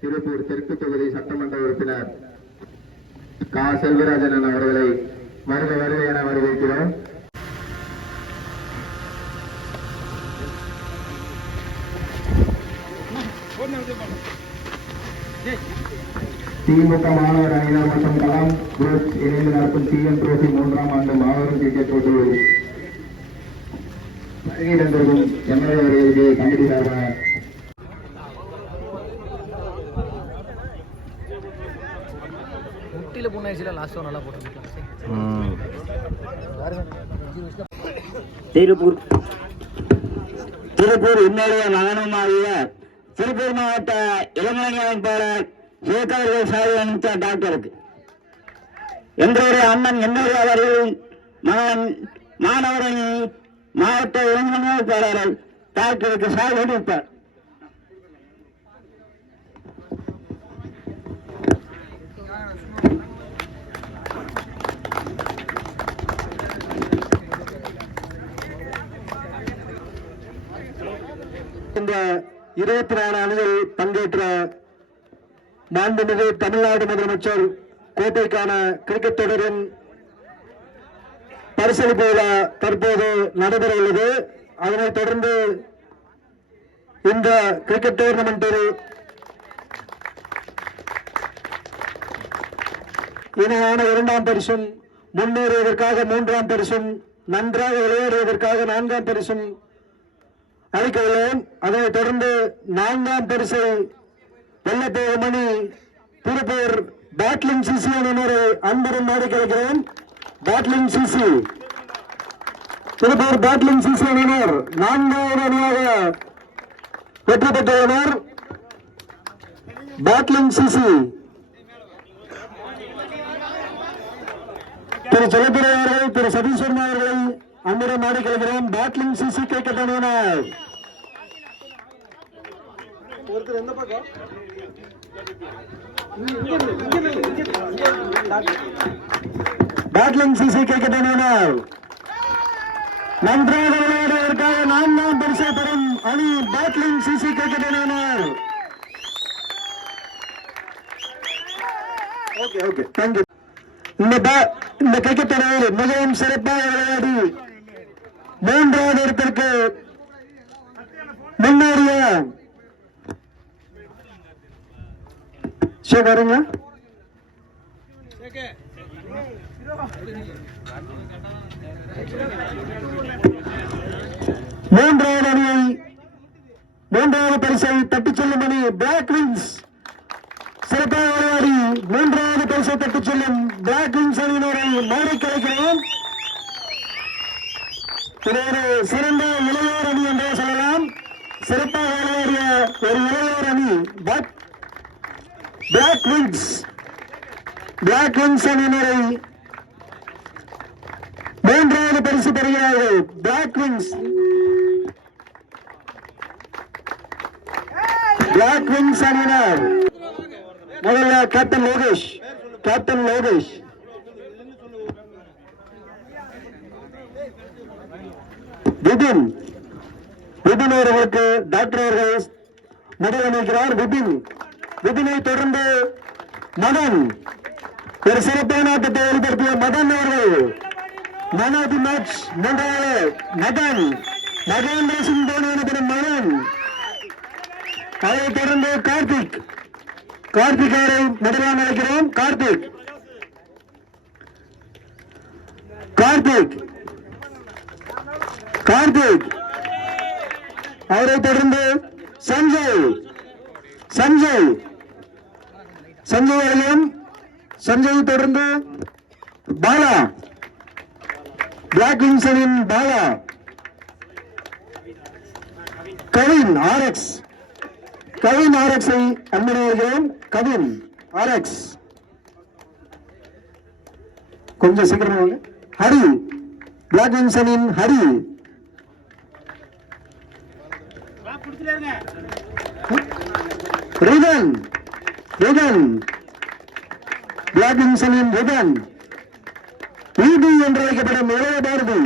திருப்பூர் தெற்கு தொகுதி சட்டமன்ற உறுப்பினர் கா செல்வராஜன் அவர்களை வருக வருக என வரவேற்கிறோம். திமுக மாணவர் அணியினர் மற்றும் கலாம் குரூப் இணைந்து நடத்தும் சிஎம் ட்ரோபி 3ஆம் ஆண்டு மாபெரும் கிரிக்கெட் போட்டி வருகை தந்திருக்கும் எம்எல்ஏ அவர்களுக்கு கமிட்டி சார்பாக திருப்பூர் என்னுடைய மகனுமாகிய திருப்பூர் மாவட்ட இளைஞரணி அமைப்பாளர் சேகர்கள் சாதி அனுப்பித்த டாக்டருக்கு எங்களுடைய அண்ணன் என்னுடைய அவர்கள் மகன் மாணவரணி மாவட்ட இளைஞரணி அமைப்பாளர் டாக்டருக்கு சாதி அனுப்பார். இந்த 24 அணிகள் பங்கேற்ற மாண்புமிகு தமிழ்நாடு முதலமைச்சர் கோப்பைக்கான கிரிக்கெட் தொடரின் பரிசளிப்பு விழா தற்போது நடைபெற உள்ளது. அதனைத் தொடர்ந்து இந்த கிரிக்கெட் டோர்னமெண்டில் இணையான 2ஆம் பரிசும், முன்னேறுவதற்காக 3ஆம் பரிசும், நன்றாக விளையாடுவதற்காக 4ஆம் பரிசும் அளிக்க உள்ளோம். அதனைத் தொடர்ந்து 4ஆம் பரிசை வெள்ளப்போகும் அணி திருப்பூர் பேட்லிங் சிசி அணியினரை அன்புடன் நாடி கிடைக்கிறேன். Battling CC Tiruppur battling CC அணியினர் 4வது அணியாக வெற்றி பெற்றுள்ளனர். பேட்லிங் சிசி திரு செல்லப்பிரை அவர்கள், திரு சதீஷ் சர்மா அவர்களை அன்புடன் நாடி கிடைக்கிறேன். பேட்லிங் சிசி கிரிக்கெட் அணியினர் ஒருத்தர் எந்த பக்கம் பேட்லிங் சிசி கிரிக்கெட் அணியினர் நன்றாக விளையாடுவதற்காக 4ஆம் பரிசை பெறும் அணி பேட்லிங் சிசி கிரிக்கெட் அணியினர். இந்த கிரிக்கெட் அணியில் மிகவும் சிறப்பாக விளையாடி 3வது இடத்திற்கு முன்னேறிய வருங்க 3வது அணியை 3வது பரிசை தட்டிச் செல்லும் அணி பிளாக் விங்ஸ். சிறப்பாக விளையாடி 3வது பரிசை தட்டிச் செல்லும் பிளாக் விங்ஸ் அணியினரை மாறி கிடைக்கிறோம். இது ஒரு சிறந்த இளையோர் அணி என்றே சொல்லலாம். சிறப்பாக விளையாடிய ஒரு இளையோர் அணி பிளாக் விங்ஸ் அணியினரை 3வது பரிசு பெறுகிறார்கள். பிளாக் விங்ஸ் அணியினர் முதல்ல கேப்டன் லோகேஷ் விபின் அவர்களுக்கு டாக்டர் அவர்கள் முதலமைக்கிறார். விபினை தொடர்ந்து மதன், ஒரு சிறப்பான ஆட்டத்தை வெளிப்படுத்திய மதன் அவர்கள் மேன் ஆஃப் தி மேட்ச். 3வது மகேந்திர சிங் தோனி எனப்படும் மதன். அதைத் தொடர்ந்து கார்த்திக் அவரை முதலாக அழைக்கிறோம். கார்த்திக் அவரை தொடர்ந்து சஞ்சய் அவர்களும், சஞ்சயை தொடர்ந்து பாலா, பிளாக் விங்ஸின் பாலா, கவின் ஆர்எக்ஸை அன்புடன் கவின் ஆர்எக்ஸ் கொஞ்சம் சீக்கிரம் Hari, black விங்ஸின் Hari, Ridhan black விங்ஸின் Ridhan, EB என்று அழைக்கப்படும் இளைய பாரதி,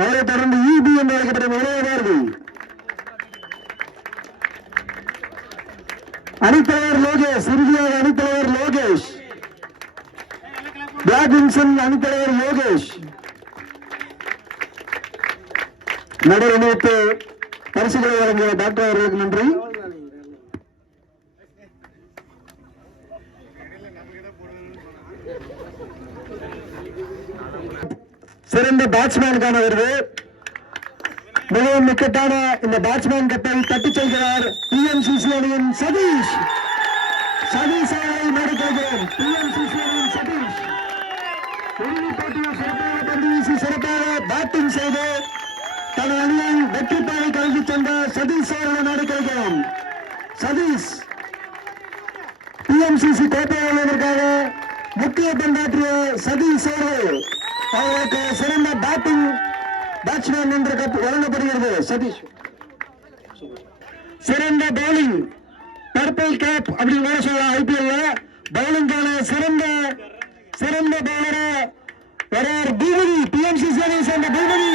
அவரை தொடர்ந்து இபி என்று அழைக்கப்படும் இளைய பாரதி, அணித்தலைவர் லோகேஷ், இறுதியாக அணித்தலைவர் லோகேஷ், பிளாக் விங்ஸின் அணித்தலைவர் லோகேஷ். நடுவமைத்து பரிசுகளை வழங்கிய டாக்டர் அவர்களுக்கு நன்றி. சிறந்த பேட்ஸ்மேனுக்கான விருது. மிகவும் இக்கட்டான இந்த பேட்ஸ்மேன் கப்பை தட்டிச் செல்கிறார் டிஎம்சிசி அணியின் சதீஷ். சதீஷ் அவர்களை மேற்கொள்கிறோம். டிஎம்சிசி அணியின் சதீஷ் இறுதிப் போட்டியில் சிறப்பாக பந்து வீசி சிறப்பாக பேட்டிங் செய்து தனது அணியை வெற்றி பாதை கலந்து சென்ற சதீஷ் அவர்களை மேற்கொள்கிறோம். சதீஷ் டிஎம்சிசி கோப்பை வெல்வதற்காக முக்கிய பங்காற்றிய சதீஷ் அவர்கள் அவர்களுக்கு சிறந்த பேட்டிங் பேட்ஸ்மேன் என்ற கப் வழங்கப்படுகிறது. சதீஷ் சிறந்த பவுலிங் பர்பிள் கேப் அப்படின்னு சொல்லலாம். ஐபிஎல்ல பவுலிங்கான சிறந்த பவுலரா வரார் பூபதி. டிஎம்சிசி அணியை சேர்ந்த பூபதி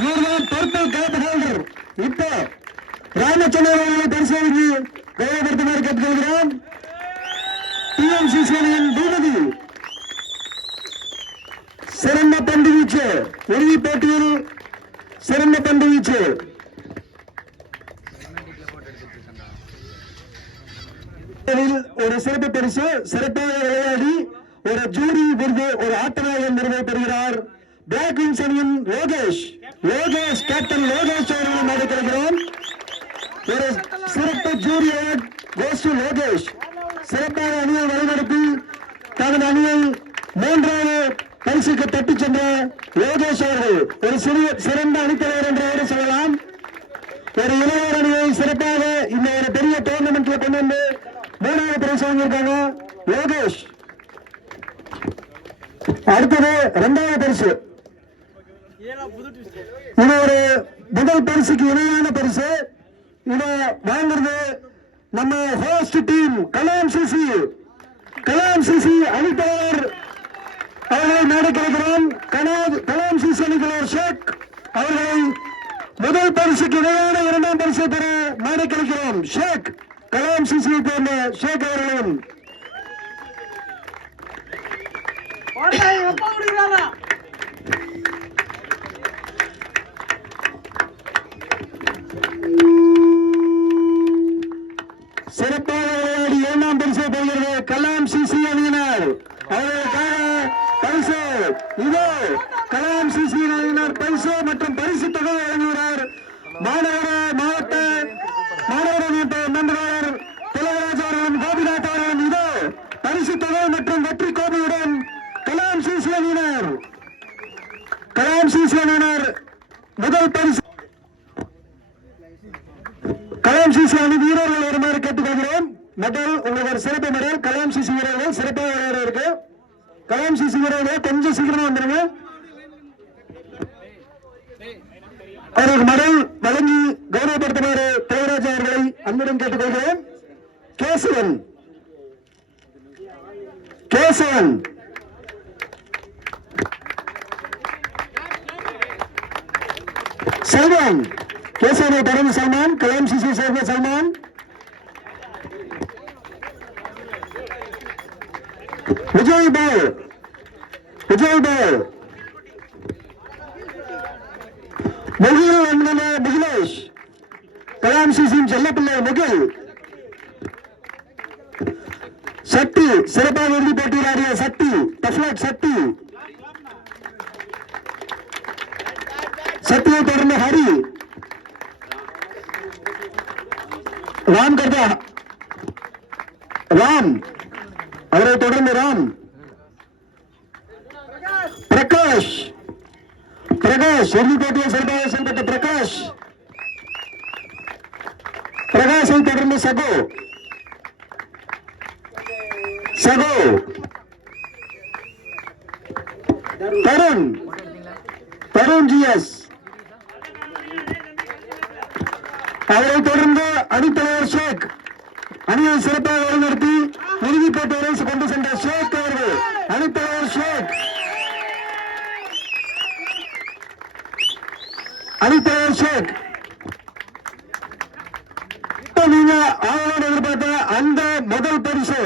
இவர்தான் பர்பிள் கேப் ஹோல்டர். இப்போ ராமச்சந்திரன் அவர்களை பரிசோதித்து கௌரவப்படுத்துமாறு கேட்டுக்கொள்கிறோம். டிஎம்சிசி அணியின் பூபதி சிறந்த பந்து வீச்சு, இறுதிப் போட்டியில் சிறந்த பந்து வீச்சு. ஒரு சிறப்பு பரிசு, சிறப்பாக விளையாடி ஒரு ஜூரி விருது, ஒரு ஆட்டநாயகன் விருதை பெறுகிறார் பிளாக் விங்ஸ் அணியின் லோகேஷ். கேப்டன் லோகேஷ் அவர்களை நடைபெறுகிறோம். ஒரு சிறப்பு jury award goes to Lokesh. சிறப்பாக அணியை வழிநடத்தி தனது அணியை மூன்றாவது பரிசுக்கு தட்டிச் சென்ற லோகேஷ் அவர்கள் ஒரு சிறந்த அணித்தலைவர் என்று சொல்லலாம். ஒரு இளைஞர் அணியை சிறப்பாக இந்த ஒரு பெரிய டோர்னமெண்ட்ல கொண்டு வந்து மூணாவது பரிசு வாங்கியிருக்காங்க லோகேஷ். அடுத்தது இரண்டாவது பரிசு. இது ஒரு முதல் பரிசுக்கு இணையான பரிசு. இதை வாங்குறது நம்ம ஹோஸ்ட் டீம் கலாம் சிசி அணித்தலைவர் அவர்களை மேடைக்கிறோம். கலாம் சிசி அணித்தலைவர் ஷேக் அவர்களை முதல் பரிசுக்கு இணையான இரண்டாம் பரிசை பெற மேடைக்கிறோம். ஷேக் கலாம் சிசியை சேர்ந்த ஷேக் அவர்களும் சிறப்பாக விளையாடி இரண்டாம் பரிசை பெறுகிறது கலாம் சிசி அணியினர். அவர்களுக்காக பரிசு இதோ. கலாம் சிசி அணியினர் பரிசு மற்றும் பரிசு தொகை வழங்குகிறார் மாநகர நண்பர் திலகராஜ் அவர்களும் கோபிநாத் அவர்களும். இதோ பரிசு தொகை மற்றும் வெற்றி கோப்பையுடன் கலாம் சிசி அணியினர் முதல் பரிசு. கலாம் சிசி அணி வீரர்கள் வருமாறு கேட்டுக்கொள்கிறோம். மெடல் உங்களுக்கு ஒரு சிறப்பு மெடல். கலாம் சிசி வீரர்கள் சிறப்பாக விளையாட இருக்கு. கலாம் சிசி வீரர்கள் கொஞ்சம் சீக்கிரமா வந்துருங்க. அவருக்கு மெடல் வழங்கி கௌரவப்படுத்துமாறு திலகராஜ் அவர்களை அன்புடன் கேட்டுக்கொள்கிறோம். கேசவன் சல்மான், கேசவனை தொடர்ந்து சல்மான், கலாம் சிசி சேர்ந்த சல்மான், விஜய் பால், முகில் என்பன முகிலேஷ், கலாம் சிசியின் செல்லப்பிள்ளை முகில், சக்தி சிறப்பாக இறுதி போட்டியில் ஆடிய சக்தி, சக்தியை தொடர்ந்து ஹரி, ராம் அவரை தொடர்ந்து பிரகாஷ் இறுதி போட்டியில் சிறப்பாக செயல்பட்ட பிரகாஷை தொடர்ந்து சகோ தருண் GS அவரை தொடர்ந்து அணித்தலைவர் ஷேக் அணியை சிறப்பாக வழிநடத்தி இறுதிப் போட்டி வரை கொண்டு சென்ற ஷேக் அவர்கள். அணித்தலைவர் ஷேக் ஆவலோடு எதிர்பார்த்த அந்த முதல் பரிசு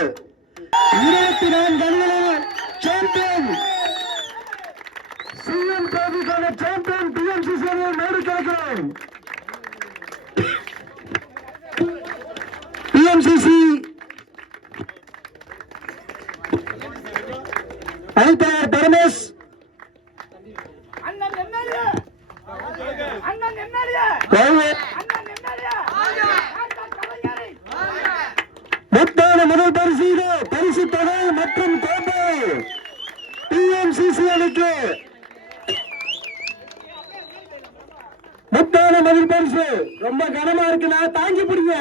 24 அணிகளில் சாம்பியன் சிஎம் டிராபிக்கான சாம்பியன் பிஎம்சிசி அணியை மேடு கிடைக்கிறோம். பிஎம்சிசி அணித்தலைவர் பரமேஷ் முத்தான முதல் பரிசு பரிசு தொகை மற்றும் கோப்பை பிஎம்சிசி அணிக்கு முத்தான முதல் பரிசு. ரொம்ப கனமா இருக்குன்னா தாங்கி பிடிங்க.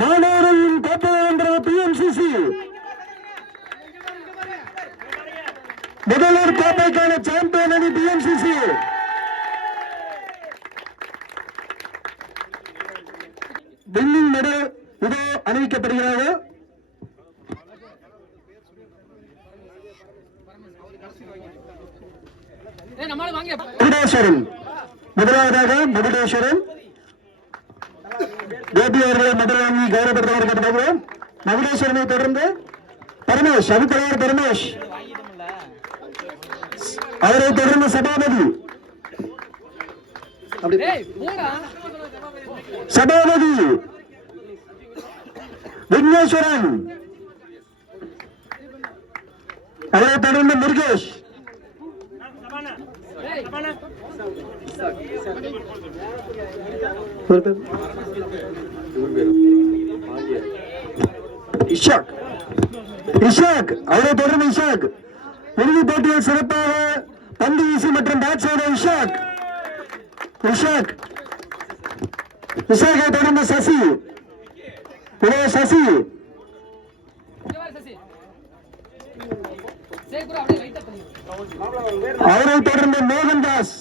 மாணவர்களின் கோப்பை என்ற பிஎம்சிசி முதல்வர் கோப்பைக்கான சாம்பியன் அணி பிஎம்சிசி. வின்னிங் மெடல் இதோ அறிவிக்கப்படுகிறது. மகுடேஸ்வரன் முதலாவதாக மகுடேஸ்வரன் கோபி அவர்களை மெடல் வாங்கி கௌரவப்படுத்துவதற்கு மகுடேஸ்வரனை தொடர்ந்து பரமேஷ் அணித்தலைவர் பரமேஷ், அவரை தொடர்ந்து சபாபதி சபாபதி விக்னேஸ்வரன், அவரை தொடர்ந்து முருகேஷ், இஷாக் அவரை தொடர்ந்து இஷாக். இறுதிப் போட்டியில் சிறப்பாக பந்து வீசி மற்றும் பேட் செய்த இஷாக்கை தொடர்ந்து சசி அவரை தொடர்ந்து மோகன்தாஸ்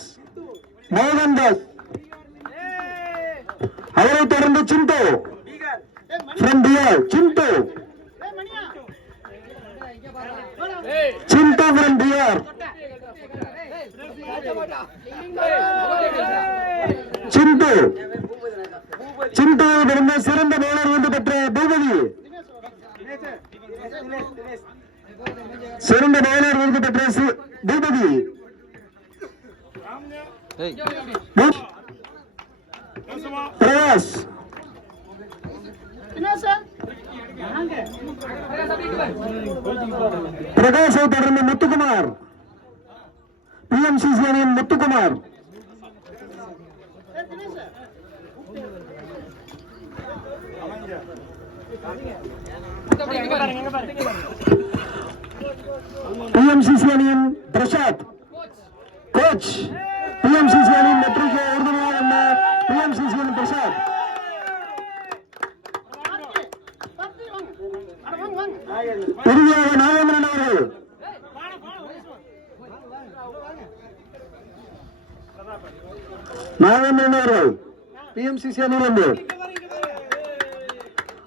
அவரை தொடர்ந்து சிண்டோ ஃப்ரம் பிஆர் சிண்டோ ஃப்ரம் பிஆர் சிண்டோவிலிருந்து சிறந்த பவுலர் விருது பெற்ற பூபதி, சிறந்த பவுலர் விருது பெற்ற பூபதி, பிரகாஷ் பிரகாஷை தொடர்ந்து முத்துக்குமார் பிஎம்சிசி அணியின் முத்துக்குமார், பிஎம்சிசி அணியின் பிரசாத் கோச், பிஎம்சிசி அணியின் வெற்றிக்கு உறுதுணையாக பிஎம்சிசி அணி பிரசாத், இறுதியாக நாகேந்திரன் அவர்கள் பிஎம்சிசி அணியிலிருந்து,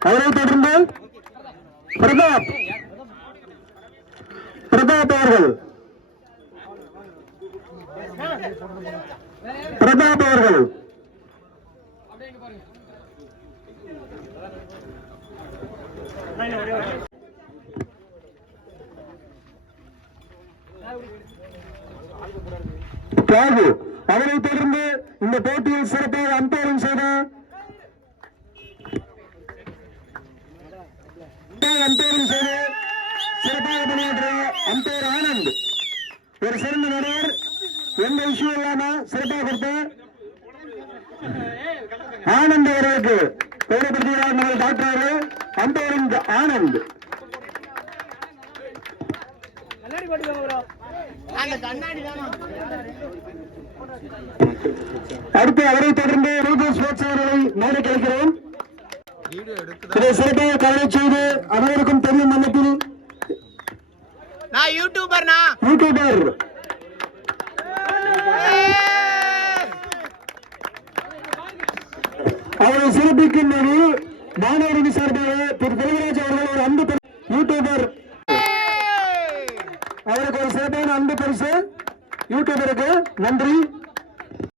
அவரை தொடர்ந்து பிரதாப் அவர்கள் தியாகு, அவரை தொடர்ந்து இந்த போட்டியில் சிறப்பாக அம்பையரிங் செய்த சிறப்பாக பணியாற்றிய அம்பையர் ஆனந்த், ஒரு சிறந்த நடுவர், எந்த இஷ்யூ இல்லாம சிறப்பாக கொடுத்த ஆனந்த் அவர்களுக்கு கௌரவப்படுத்துகிறார் நமது டாக்டர் அவர்கள். அம்பையரிங் ஆனந்த். அடுத்து அவரை தொடர்ந்து ஸ்போர்ட்ஸ் அவர்களை மேடை கிடைக்கிறோம். இதை சிறப்பாக கவலை செய்து அனைவருக்கும் தெரியும் மன்னத்தில் யூடியூபர் அவரை சிறப்பிக்கும் மாணவரணி சார்பாக திரு தெலுங்குராஜ் அவர்கள் ஒரு அன்பு யூடியூபர், அவருக்கு ஒரு சிறப்பான அன்பு பரிசு யூடியூபருக்கு நன்றி.